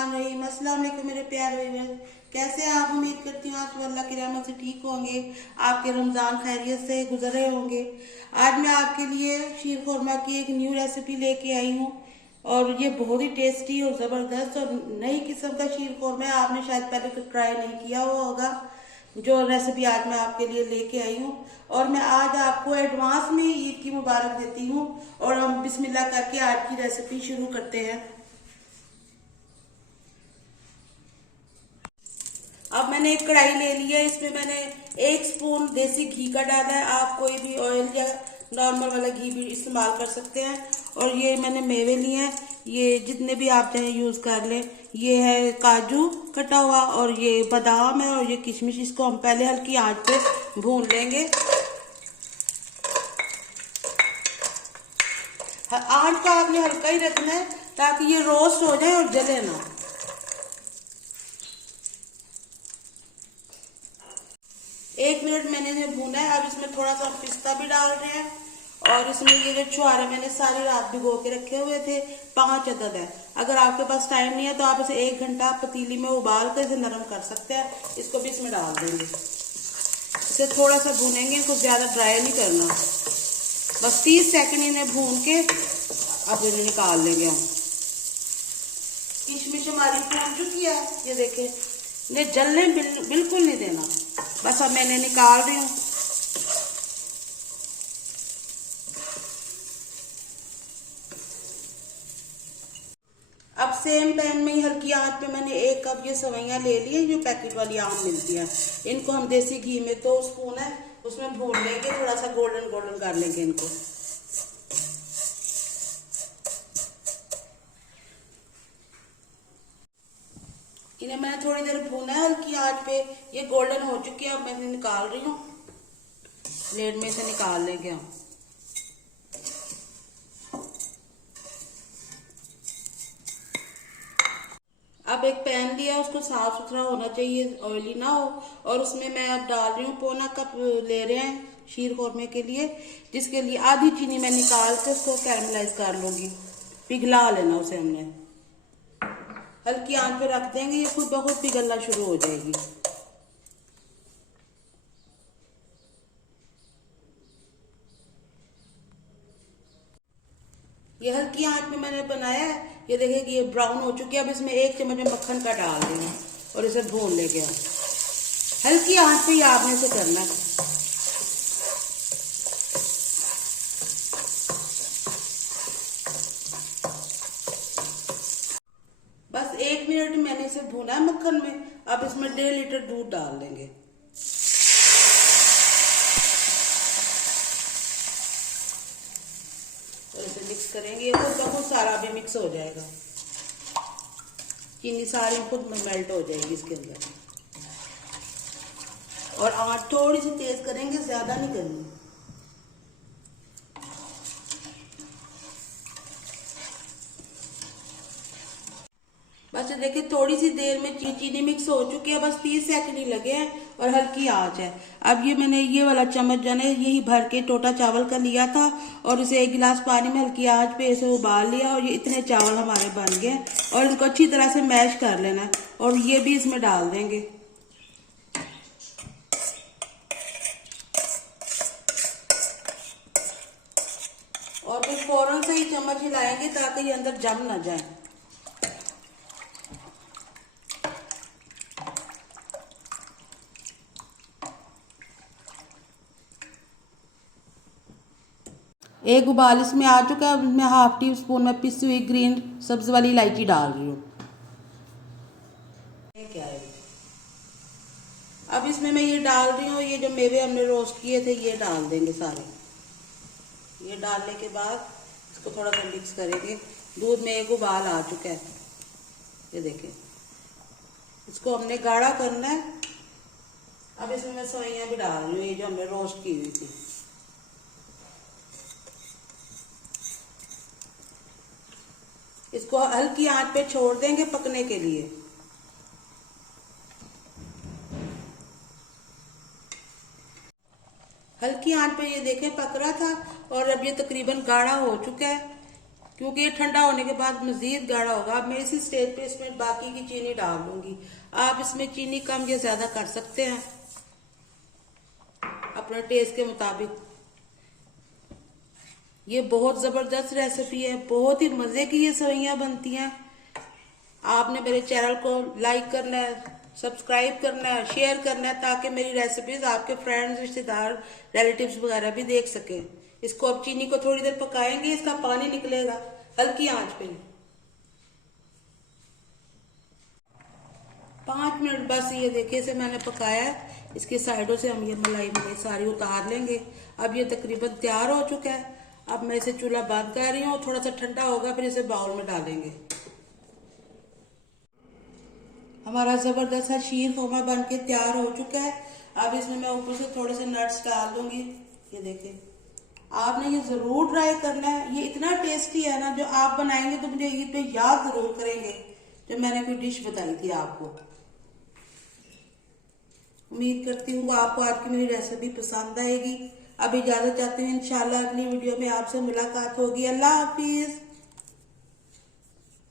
बिस्मिल्लाहिर्रहमानिर्रहीम। अस्सलाम वालेकुम मेरे प्यारे व्यूअर्स, कैसे हैं आप? उम्मीद करती हूँ आप अल्लाह की रहमत से ठीक होंगे, आपके रमज़ान खैरियत से गुजर रहे होंगे। आज मैं आपके लिए शीर खुरमा की एक न्यू रेसिपी लेके आई हूँ और ये बहुत ही टेस्टी और ज़बरदस्त और नई किस्म का शीर खुरमा है। आपने शायद पहले ट्राई नहीं किया हुआ होगा जो रेसिपी आज मैं आपके लिए लेके आई हूँ। और मैं आज आपको एडवांस में ईद की मुबारक देती हूँ और हम बिस्मिल्लाह करके आज की रेसिपी शुरू करते हैं। अब मैंने एक कढ़ाई ले ली है, इसमें मैंने 1 स्पून देसी घी का डाला है। आप कोई भी ऑयल या नॉर्मल वाला घी भी इस्तेमाल कर सकते हैं। और ये मैंने मेवे लिए हैं, ये जितने भी आप चाहें यूज कर लें। ये है काजू कटा हुआ और ये बादाम है और ये किशमिश। इसको हम पहले हल्की आंच पे भून लेंगे। आंच का आपने हल्का ही रखना है ताकि ये रोस्ट हो जाए और जले ना। 1 मिनट मैंने इन्हें भूना है। अब इसमें थोड़ा सा पिस्ता भी डाल रहे हैं और इसमें ये जो छुहारे मैंने सारी रात भिगो के रखे हुए थे 5 अदद है। अगर आपके पास टाइम नहीं है तो आप इसे 1 घंटा पतीली में उबाल कर इसे नरम कर सकते हैं। इसको भी इसमें डाल देंगे। इसे थोड़ा सा भूनेंगे, कुछ ज्यादा ड्राई नहीं करना, बस 30 सेकंड इन्हें भून के अब इन्हें निकाल लेंगे हम। किशमिश हमारी फूल चुकी है, ये देखें, इन्हें जलने बिल्कुल नहीं देना। बस अब मैंने निकाल रही हूँ। अब सेम पैन में ही हल्की आंच पे मैंने 1 कप ये सवैयां ले ली है, जो पैकेट वाली आम मिलती है। इनको हम देसी घी में 2 स्पून है उसमें भून लेंगे, थोड़ा सा गोल्डन गोल्डन कर लेंगे इनको। इन्हें मैंने थोड़ी देर भूना है हल्की आंच पे। ये गोल्डन हो चुकी है, अब मैं इन्हें निकाल रही हूँ। प्लेट में से निकाल लेंगे हम। अब एक पैन लिया, उसको साफ सुथरा होना चाहिए, ऑयली ना हो। और उसमें मैं अब डाल रही हूँ 1/4 कप ले रहे हैं शीर खुरमे के लिए, जिसके लिए आधी चीनी मैं निकाल के उसको कैरमलाइज कर लूंगी। पिघला लेना उसे हमने, हल्की आंच पे रख देंगे, ये खुद ब खुद पिघलना शुरू हो जाएगी। ये हल्की आंच में मैंने बनाया है, ये देखिए कि ये ब्राउन हो चुकी है। अब इसमें 1 चम्मच मक्खन का डाल देंगे और इसे भून लेंगे। हल्की आंच पे ही आपने इसे करना है। बस 1 मिनट मैंने इसे भूना है मक्खन में। अब इसमें 1.5 लीटर दूध डाल देंगे। और इसे मिक्स करेंगे, ये खुद ब खुद सारा भी मिक्स हो जाएगा। चीनी सारी खुद मेल्ट हो जाएगी इसके अंदर। और आंच थोड़ी सी तेज करेंगे, ज्यादा नहीं करनी। बस देखिए थोड़ी सी देर में चीनी मिक्स हो चुकी है, बस 30 सेकंड ही लगे हैं और हल्की आंच है। अब ये मैंने ये वाला चम्मच जो है यही भर के टोटा चावल का लिया था और इसे 1 गिलास पानी में हल्की आंच पे इसे उबाल लिया और ये इतने चावल हमारे बन गए। और इनको अच्छी तरह से मैश कर लेना है और ये भी इसमें डाल देंगे। और फिर फौरन से ही चम्मच हिलाएंगे ताकि ये अंदर जम ना जाए। एक उबाल इसमें आ चुका है। अब इसमें 1/2 टी स्पून में पिसी हुई ग्रीन सब्ज वाली इलायची डाल रही हूँ। क्या है, अब इसमें मैं ये डाल रही हूँ, ये जो मेवे हमने रोस्ट किए थे ये डाल देंगे सारे। ये डालने के बाद इसको थोड़ा सा मिक्स करेंगे। दूध में 1 उबाल आ चुका है, ये देखें। इसको हमने गाढ़ा करना है। अब इसमें मैं सवैयां भी डाल रही हूँ, ये जो हमने रोस्ट की हुई थी। इसको हल्की आंच पे छोड़ देंगे पकने के लिए। हल्की आंच पे ये देखें पक रहा था और अब ये तकरीबन गाढ़ा हो चुका है। क्योंकि ये ठंडा होने के बाद मजीद गाढ़ा होगा। अब मैं इसी स्टेज पे इसमें बाकी की चीनी डाल दूंगी। आप इसमें चीनी कम या ज्यादा कर सकते हैं अपने टेस्ट के मुताबिक। ये बहुत जबरदस्त रेसिपी है, बहुत ही मजे की ये सेवइयां बनती हैं। आपने मेरे चैनल को लाइक करना है, सब्सक्राइब करना है, शेयर करना है, ताकि मेरी रेसिपीज आपके फ्रेंड्स, रिश्तेदार, रिलेटिव्स वगैरह भी देख सकें। इसको अब चीनी को थोड़ी देर पकाएंगे, इसका पानी निकलेगा हल्की आंच पे। 5 मिनट बस। ये देखिए इसे मैंने पकाया है। इसके साइडों से हम ये मलाई सारी उतार लेंगे। अब ये तकरीबन तैयार हो चुका है। अब मैं इसे चूल्हा बंद कर रही हूँ, थोड़ा सा ठंडा होगा फिर इसे बाउल में डालेंगे। हमारा जबरदस्त शीर खोरमा बन के तैयार हो चुका है। अब इसमें मैं ऊपर से थोड़े से नट्स डाल दूंगी। ये देखिए, आपने ये जरूर ट्राई करना है। ये इतना टेस्टी है ना, जो आप बनाएंगे तो मुझे ईद पे याद जरूर करेंगे जो मैंने कोई डिश बताई थी आपको। उम्मीद करती हूँ आपको आज की मेरी रेसिपी पसंद आएगी। अब इजाजत चाहती हूँ, इंशाल्लाह अगली वीडियो में आपसे मुलाकात होगी। अल्लाह हाफिज।